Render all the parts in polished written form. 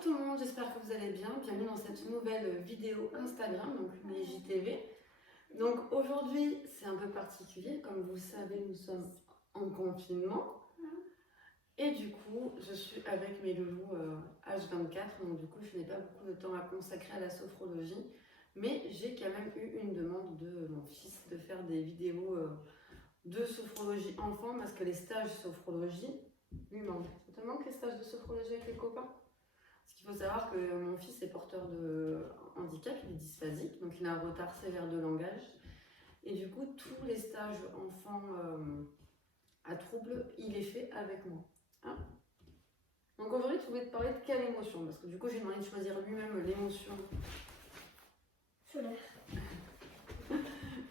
Bonjour tout le monde, j'espère que vous allez bien. Bienvenue dans cette nouvelle vidéo Instagram, donc les JTV. Donc aujourd'hui, c'est un peu particulier. Comme vous le savez, nous sommes en confinement. Et du coup, je suis avec mes loulous H24. Donc du coup, je n'ai pas beaucoup de temps à consacrer à la sophrologie. Mais j'ai quand même eu une demande de mon fils de faire des vidéos de sophrologie enfant parce que les stages sophrologie lui manquent. Ça te manque les stages de sophrologie avec les copains? Parce qu'il faut savoir que mon fils est porteur de handicap, il est dysphasique, donc il a un retard sévère de langage. Et du coup, tous les stages enfants à troubles, il est fait avec moi. Hein, donc aujourd'hui, tu voulais te parler de quelle émotion? Parce que du coup, j'ai demandé de choisir lui-même l'émotion. Solaire.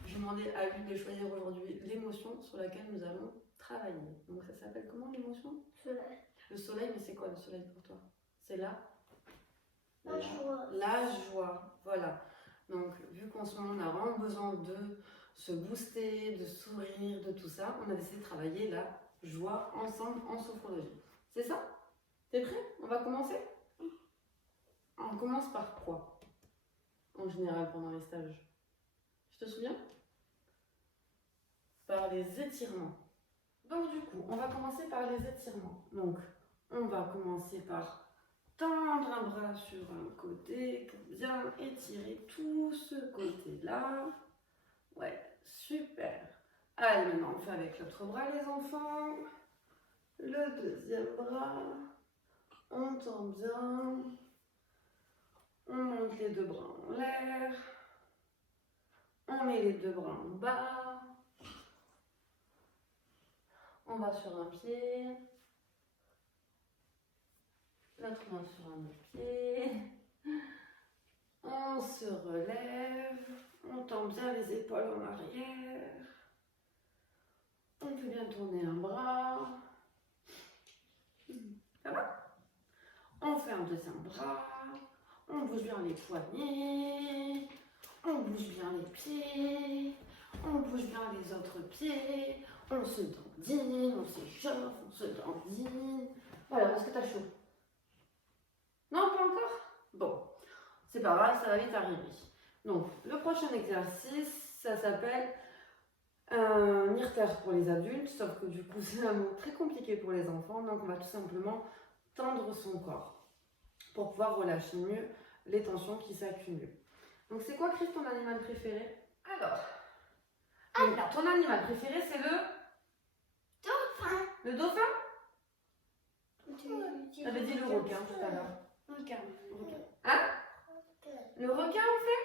J'ai demandé à lui de choisir aujourd'hui l'émotion sur laquelle nous allons travailler. Donc ça s'appelle comment l'émotion? Solaire. Le soleil, mais c'est quoi le soleil pour toi? C'est là? La joie. La joie, voilà. Donc, vu qu'en ce moment, on a vraiment besoin de se booster, de sourire, de tout ça, on a décidé de travailler la joie ensemble en sophrologie. C'est ça? T'es prêt? On va commencer? On commence par quoi? En général, pendant les stages. Tu te souviens? Par les étirements. Donc, du coup, on va commencer par les étirements. Donc, on va commencer par tendre un bras sur un côté pour bien étirer tout ce côté-là. Ouais, super. Allez, maintenant on fait avec l'autre bras les enfants. Le deuxième bras. On tend bien. On monte les deux bras en l'air. On met les deux bras en bas. On va sur un pied. L'autre main sur un autre pied. On se relève. On tend bien les épaules en arrière. On peut bien tourner un bras. Ça va? On fait un deuxième bras. On bouge bien les poignets. On bouge bien les pieds. On bouge bien les autres pieds. On se dandine, on s'échauffe, on se dandine. Voilà, est-ce que t'as chaud? Non, pas encore? Bon, c'est pas grave, ça va vite arriver. Donc, le prochain exercice, ça s'appelle un irtère pour les adultes, sauf que du coup, c'est un mot très compliqué pour les enfants. Donc, on va tout simplement tendre son corps pour pouvoir relâcher mieux les tensions qui s'accumulent. Donc, c'est quoi, Chris, ton animal préféré? Alors, ton animal préféré, c'est le Dauphin. Le dauphin? Tu avais dit le requin tout à l'heure. Requin. Hein? Le requin, on fait?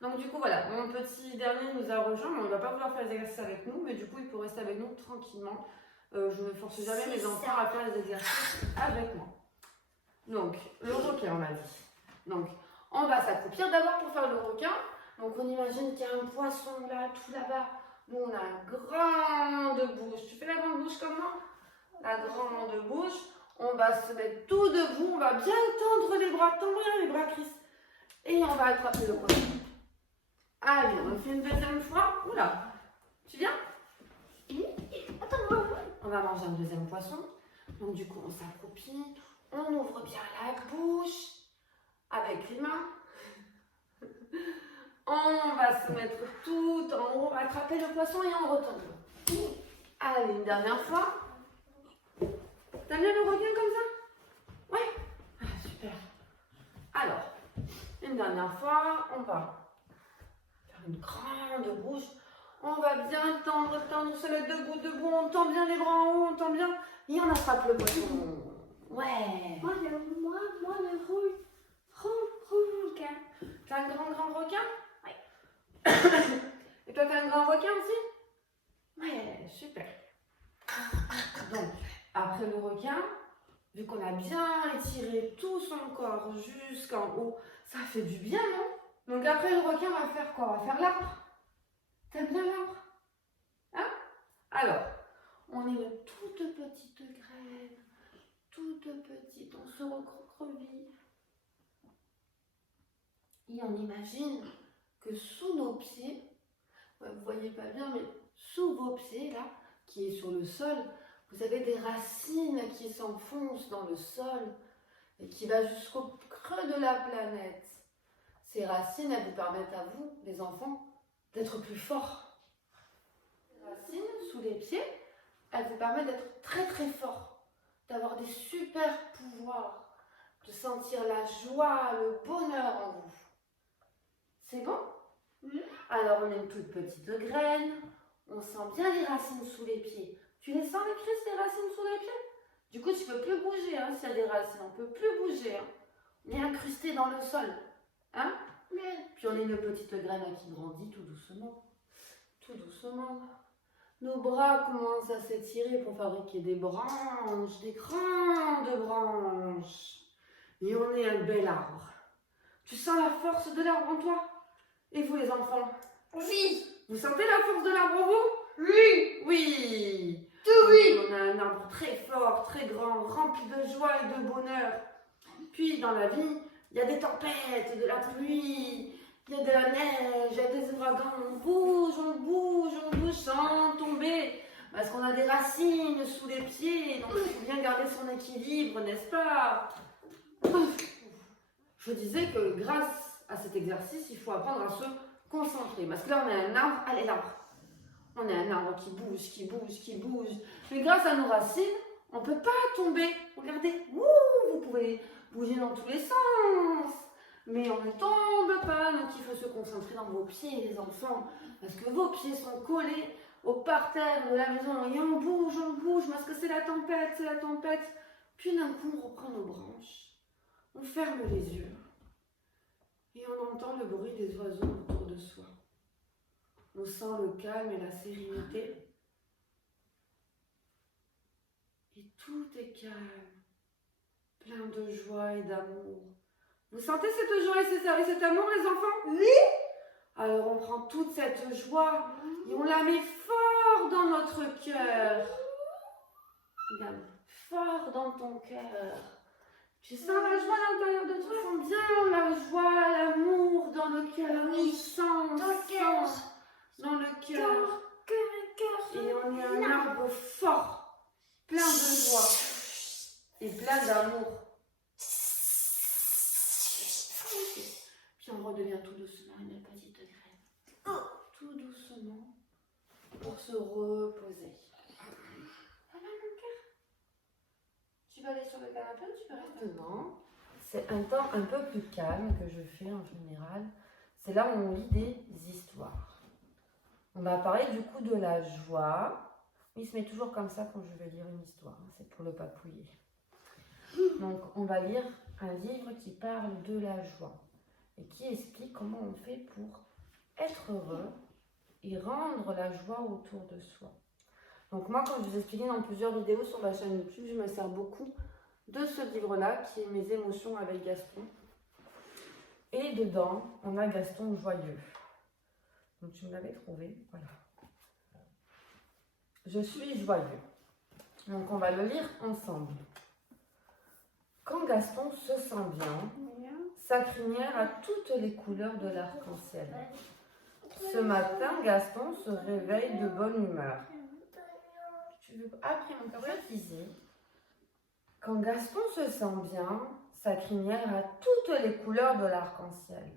Donc, du coup, voilà, mon petit dernier nous a rejoint, mais on ne va pas vouloir faire les exercices avec nous, mais du coup, il peut rester avec nous tranquillement. Je ne force jamais mes enfants à faire les exercices avec moi. Donc, le requin, on a dit. Donc, on va s'accroupir d'abord pour faire le requin. Donc, on imagine qu'il y a un poisson là, tout là-bas. Nous, on a une grande bouche. Tu fais la grande bouche comme moi? La grande bouche. On va se mettre tout debout. On va bien tendre les bras. Tends bien les bras, Chris. Et on va attraper le poisson. Allez, on fait une deuxième fois. Oula, tu viens? Attends, On va manger un deuxième poisson. Donc, du coup, on s'accroupit. On ouvre bien la bouche avec les mains. On va se mettre tout en haut, attraper le poisson et on retombe. Allez, une dernière fois. T'aimes bien le requin comme ça? Ouais? Ah, super. Alors, une dernière fois, on va faire une grande bouche. On va bien tendre, se mettre debout, on tend bien les bras en haut, on tend bien. Et on attrape le poisson. Ouais. Moi, le requin. T'as un grand requin? Oui. Et toi, t'as un grand requin aussi? Ouais, super. Donc, après le requin, vu qu'on a bien étiré tout son corps jusqu'en haut, ça fait du bien, non? Donc après le requin, on va faire quoi? On va faire l'arbre. T'aimes bien l'arbre? Hein? Alors, on est une toute petite graine, toute petite, on se recroqueville. Et on imagine que sous nos pieds, vous ne voyez pas bien, mais sous vos pieds, là, qui est sur le sol, vous avez des racines qui s'enfoncent dans le sol et qui va jusqu'au creux de la planète. Ces racines, elles vous permettent à vous, les enfants, d'être plus forts. Les racines sous les pieds, elles vous permettent d'être très très forts, d'avoir des super pouvoirs, de sentir la joie, le bonheur en vous. C'est bon? Alors on a une toute petite graine, on sent bien les racines sous les pieds. Tu les sens, les Chris, les racines sous les pieds? Du coup, tu ne peux plus bouger hein, s'il y a des racines, on ne peut plus bouger. Hein. On est incrusté dans le sol. Hein? Puis on a une petite graine qui grandit tout doucement. Tout doucement. Nos bras commencent à s'étirer pour fabriquer des branches, des grandes branches. Et on est un bel arbre. Tu sens la force de l'arbre en toi? Et vous les enfants? Oui. Vous sentez la force de l'arbre en vous? Oui. Oui. Tout oui. On a un arbre très fort, très grand, rempli de joie et de bonheur. Puis dans la vie, il y a des tempêtes, de la pluie, il y a de la neige, il y a des ouragans. On bouge sans tomber. Parce qu'on a des racines sous les pieds, donc il faut bien garder son équilibre, n'est-ce pas? Je disais que grâce à cet exercice, il faut apprendre à se concentrer. Parce que là, on est un arbre, allez l'arbre. On est un arbre qui bouge. Mais grâce à nos racines, on ne peut pas tomber. Regardez, vous pouvez bouger dans tous les sens. Mais on ne tombe pas, donc il faut se concentrer dans vos pieds, les enfants. Parce que vos pieds sont collés au parterre de la maison. Et on bouge, parce que c'est la tempête. Puis d'un coup, on reprend nos branches. On ferme les yeux. Et on entend le bruit des oiseaux autour de soi. On sent le calme et la sérénité. Et tout est calme, plein de joie et d'amour. Vous sentez cette joie et cet amour, les enfants? Oui. Alors on prend toute cette joie et on la met fort dans notre cœur. Regarde, fort dans ton cœur. Tu sens la joie à l'intérieur de toi? Tu sens bien la joie, l'amour dans le cœur. Oui. Dans le cœur. Et on est un arbre fort, plein de joie et plein d'amour. Puis on redevient tout doucement une petite graine. Tout doucement pour se reposer. Ça va mon cœur? Tu vas aller sur le canapé ou tu peux rester devant? C'est un temps un peu plus calme que je fais en général. C'est là où on lit des histoires. On va parler du coup de la joie. Il se met toujours comme ça quand je vais lire une histoire. C'est pour le papouiller. Donc on va lire un livre qui parle de la joie et qui explique comment on fait pour être heureux et rendre la joie autour de soi. Donc moi, comme je vous ai expliqué dans plusieurs vidéos sur ma chaîne YouTube, je me sers beaucoup de ce livre-là qui est Mes émotions avec Gaston. Et dedans, on a Gaston joyeux. Donc je me l'avais trouvé, voilà. Je suis joyeux. Donc on va le lire ensemble. Quand Gaston se sent bien, sa crinière a toutes les couleurs de l'arc-en-ciel. Ce matin, Gaston se réveille de bonne humeur. Tu veux après mon préciser. Quand Gaston se sent bien, sa crinière a toutes les couleurs de l'arc-en-ciel.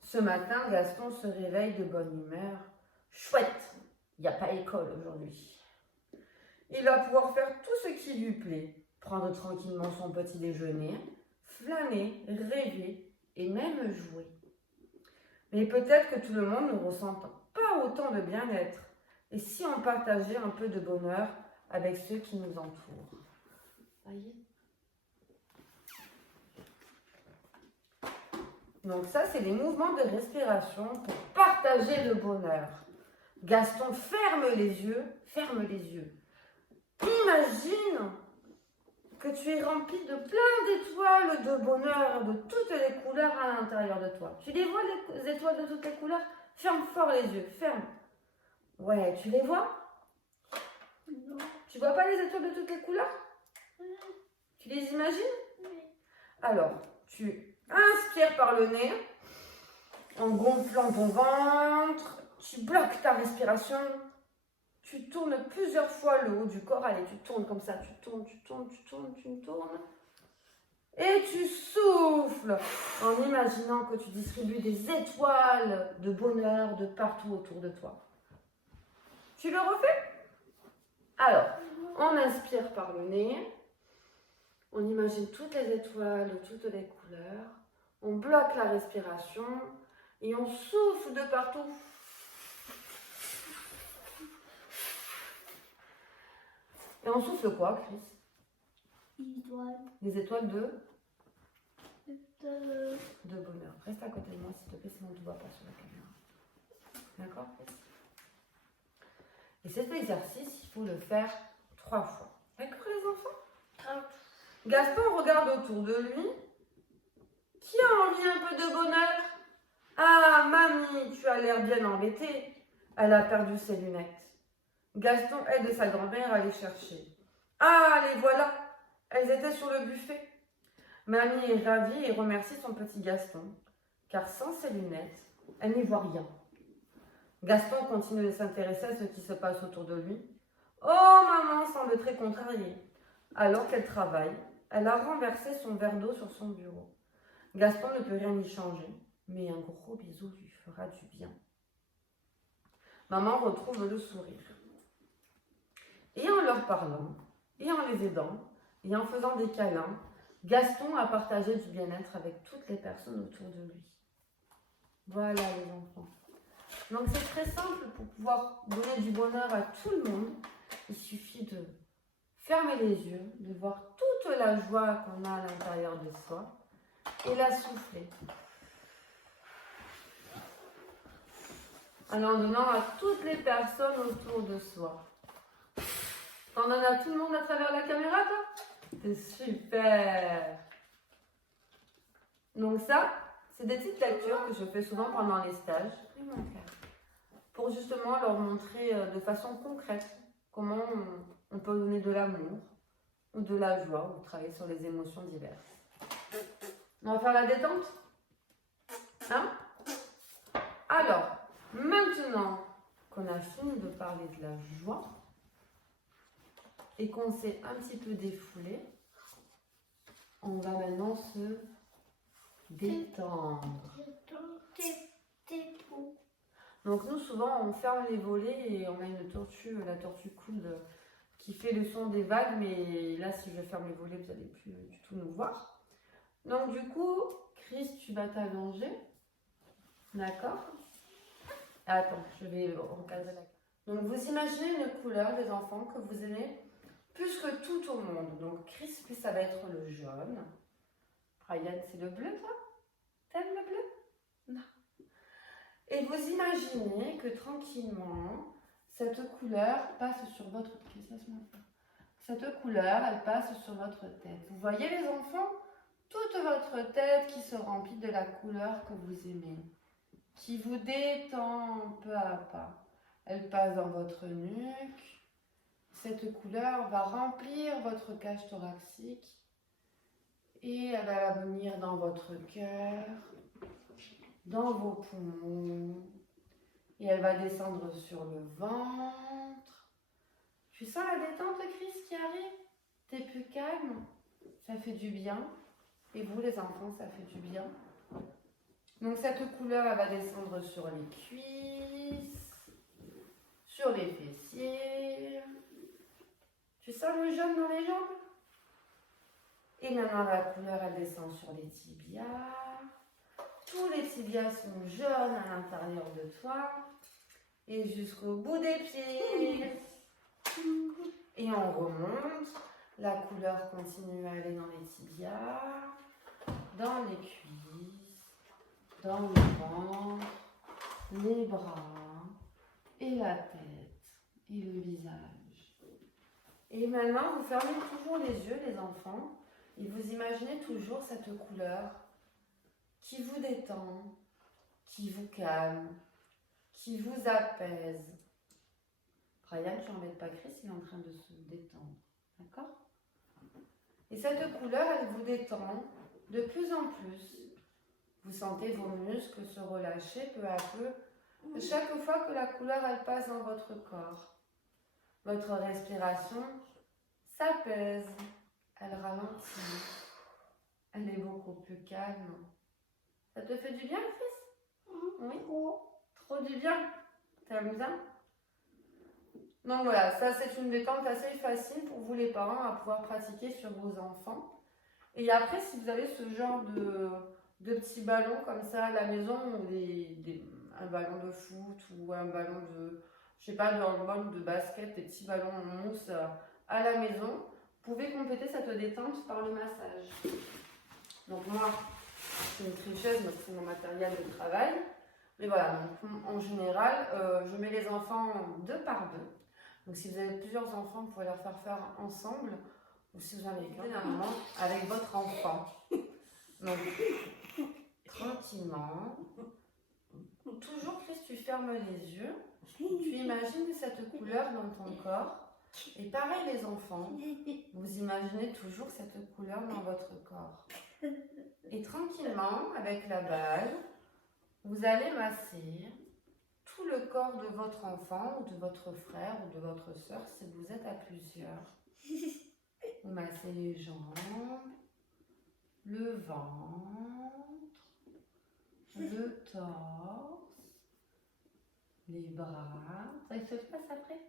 Ce matin, Gaston se réveille de bonne humeur. Chouette, il n'y a pas école aujourd'hui. Il va pouvoir faire tout ce qui lui plaît. Prendre tranquillement son petit déjeuner, flâner, rêver et même jouer. Mais peut-être que tout le monde ne ressent pas autant de bien-être. Et si on partageait un peu de bonheur avec ceux qui nous entourent? Voyez? Donc ça, c'est les mouvements de respiration pour partager le bonheur. Gaston, ferme les yeux. Imagine que tu es rempli de plein d'étoiles de bonheur, de toutes les couleurs à l'intérieur de toi. Tu les vois, les étoiles de toutes les couleurs? Ferme fort les yeux, ferme. Ouais, tu les vois? Non. Tu vois pas les étoiles de toutes les couleurs? Tu les imagines? Alors, tu inspires par le nez, en gonflant ton ventre, tu bloques ta respiration, tu tournes plusieurs fois le haut du corps, allez, tu tournes comme ça, tu tournes. Et tu souffles en imaginant que tu distribues des étoiles de bonheur de partout autour de toi. Tu le refais? Alors, on inspire par le nez. On imagine toutes les étoiles, toutes les couleurs. On bloque la respiration et on souffle de partout. Et on souffle quoi, Chris? Des étoiles de bonheur. Reste à côté de moi, s'il te plaît, sinon tu ne vois pas sur la caméra. D'accord, Chris? Et cet exercice, il faut le faire 3 fois. D'accord, les enfants? Gaston regarde autour de lui. Qui a envie un peu de bonheur? Ah, mamie, tu as l'air bien embêtée. Elle a perdu ses lunettes. Gaston aide sa grand-mère à les chercher. Ah, les voilà. Elles étaient sur le buffet. Mamie est ravie et remercie son petit Gaston, car sans ses lunettes, elle n'y voit rien. Gaston continue de s'intéresser à ce qui se passe autour de lui. Oh, maman semble très contrariée. Alors qu'elle travaille, elle a renversé son verre d'eau sur son bureau. Gaston ne peut rien y changer, mais un gros bisou lui fera du bien. Maman retrouve le sourire. Et en leur parlant, et en les aidant, et en faisant des câlins, Gaston a partagé du bien-être avec toutes les personnes autour de lui. Voilà les enfants. Donc c'est très simple pour pouvoir donner du bonheur à tout le monde. Il suffit de fermer les yeux, de voir toute la joie qu'on a à l'intérieur de soi et la souffler. En donnant à toutes les personnes autour de soi. T'en donnes à tout le monde à travers la caméra, toi? C'est super! Donc ça, c'est des petites lectures que je fais souvent pendant les stages. Pour justement leur montrer de façon concrète comment on peut donner de l'amour ou de la joie ou travailler sur les émotions diverses. On va faire la détente? Hein? Alors, maintenant qu'on a fini de parler de la joie et qu'on s'est un petit peu défoulé, on va maintenant se détendre. Donc nous, souvent, on ferme les volets et on a une tortue, la tortue cool, qui fait le son des vagues, mais là, si je ferme les volets, vous n'allez plus du tout nous voir. Donc du coup, Chris, tu vas t'allonger. D'accord? Attends, je vais recadrer la... Donc vous imaginez une couleur, les enfants, que vous aimez plus que tout au monde. Donc Chris, lui, ça va être le jaune. Ryan, c'est le bleu, toi? T'aimes le bleu? Non. Et vous imaginez que tranquillement, cette couleur passe sur votre tête. Cette couleur, elle passe sur votre tête. Vous voyez les enfants? Toute votre tête qui se remplit de la couleur que vous aimez, qui vous détend peu à pas. Elle passe dans votre nuque. Cette couleur va remplir votre cage thoracique et elle va venir dans votre cœur, dans vos poumons, et elle va descendre sur le ventre. Tu sens la détente, Chris, qui arrive? T'es plus calme? Ça fait du bien. Et vous, les enfants, ça fait du bien. Donc cette couleur, elle va descendre sur les cuisses, sur les fessiers. Tu sens le jaune dans les jambes? Et maintenant, la couleur, elle descend sur les tibias. Tous les tibias sont jaunes à l'intérieur de toi. Et jusqu'au bout des pieds. Et on remonte. La couleur continue à aller dans les tibias, dans les cuisses, dans le ventre, les bras, et la tête, et le visage. Et maintenant, vous fermez toujours les yeux, les enfants, et vous imaginez toujours cette couleur qui vous détend, qui vous calme, qui vous apaise. Brian, je n'embête pas Chris, il est en train de se détendre. D'accord? Et cette couleur, elle vous détend de plus en plus. Vous sentez vos muscles se relâcher peu à peu chaque fois que la couleur, elle passe dans votre corps. Votre respiration s'apaise, elle ralentit, Elle est beaucoup plus calme. Ça te fait du bien, Chris? Oui. Trop du bien. T'aimes bien? Donc voilà, ça c'est une détente assez facile pour vous les parents à pouvoir pratiquer sur vos enfants. Et après, si vous avez ce genre de petits ballons comme ça à la maison, un ballon de foot ou un ballon de, je sais pas, de handball ou de basket, des petits ballons en mousse à la maison, vous pouvez compléter cette détente par le massage. Donc moi, je suis une tricheuse parce que c'est mon matériel de travail. Mais voilà, donc en général, je mets les enfants 2 par 2. Donc si vous avez plusieurs enfants, vous pouvez leur faire ensemble. Ou si vous en avez qu'un, un moment avec votre enfant. Donc, tranquillement. Toujours, Chris, tu fermes les yeux. Tu imagines cette couleur dans ton corps. Et pareil, les enfants, vous imaginez toujours cette couleur dans votre corps. Et tranquillement, avec la balle, vous allez masser tout le corps de votre enfant ou de votre frère ou de votre soeur si vous êtes à plusieurs. Vous massez les jambes, le ventre, le torse, les bras. Ça se passe après?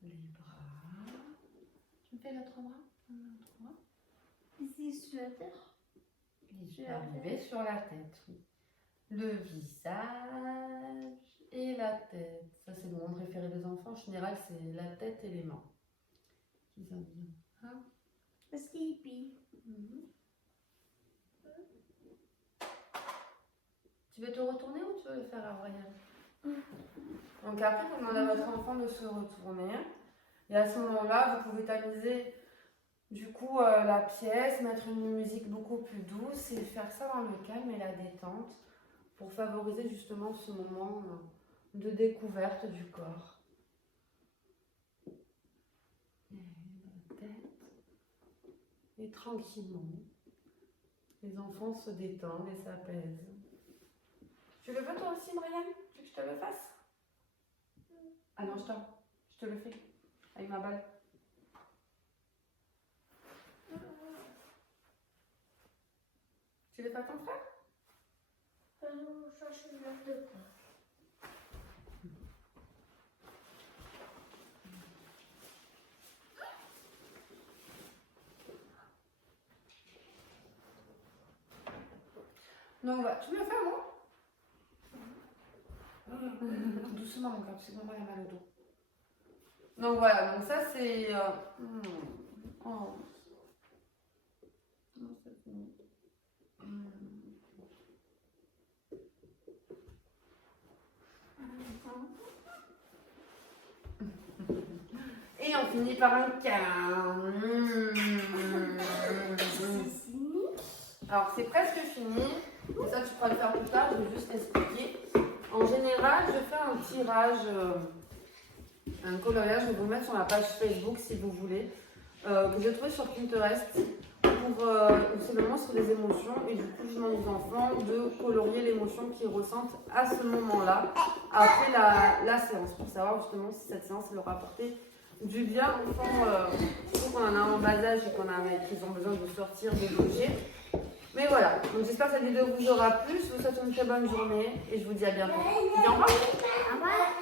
Les bras. Tu me fais l'autre bras? Ici sur la terre. Et je vais arriver sur la tête, oui. Le visage et la tête. Ça, c'est le moment préféré des enfants. En général, c'est la tête et les mains. Ils aiment bien. Hein? Sleepy. Tu veux te retourner ou tu veux le faire à Brian? Donc après, vous demandez à votre enfant de se retourner. Et à ce moment-là, vous pouvez tamiser du coup la pièce, mettre une musique beaucoup plus douce et faire ça dans le calme et la détente pour favoriser justement ce moment de découverte du corps. Et la tête. Et tranquillement, les enfants se détendent et s'apaisent. Tu le veux toi aussi, Brian? Tu veux que je te le fasse? Allonge-toi, je te le fais avec ma balle. Tu le fais à ton frère? Je cherche une meuf de quoi. Donc voilà, tu me le fais à moi? Doucement mon cœur, parce que moi j'ai mal au dos. Donc voilà, donc ça c'est... Oh. Non, c'est fini. Et on finit par un câlin. Alors c'est presque fini. Et ça tu pourras le faire plus tard, je vais juste t'expliquer. En général, je fais un tirage, un coloriage, je vais vous le mettre sur la page Facebook si vous voulez, que j'ai trouvé sur Pinterest pour simplement sur les émotions. Et du coup, je demande aux enfants de colorier l'émotion qu'ils ressentent à ce moment-là, après la séance, pour savoir justement si cette séance leur a apporté du bien. Enfants, surtout qu'on en a en bas âge et qu'ils ont besoin de sortir, de bouger. Mais voilà, donc j'espère que cette vidéo vous aura plu. Je vous souhaite une très bonne journée et je vous dis à bientôt. Je vous dis au revoir. Au revoir.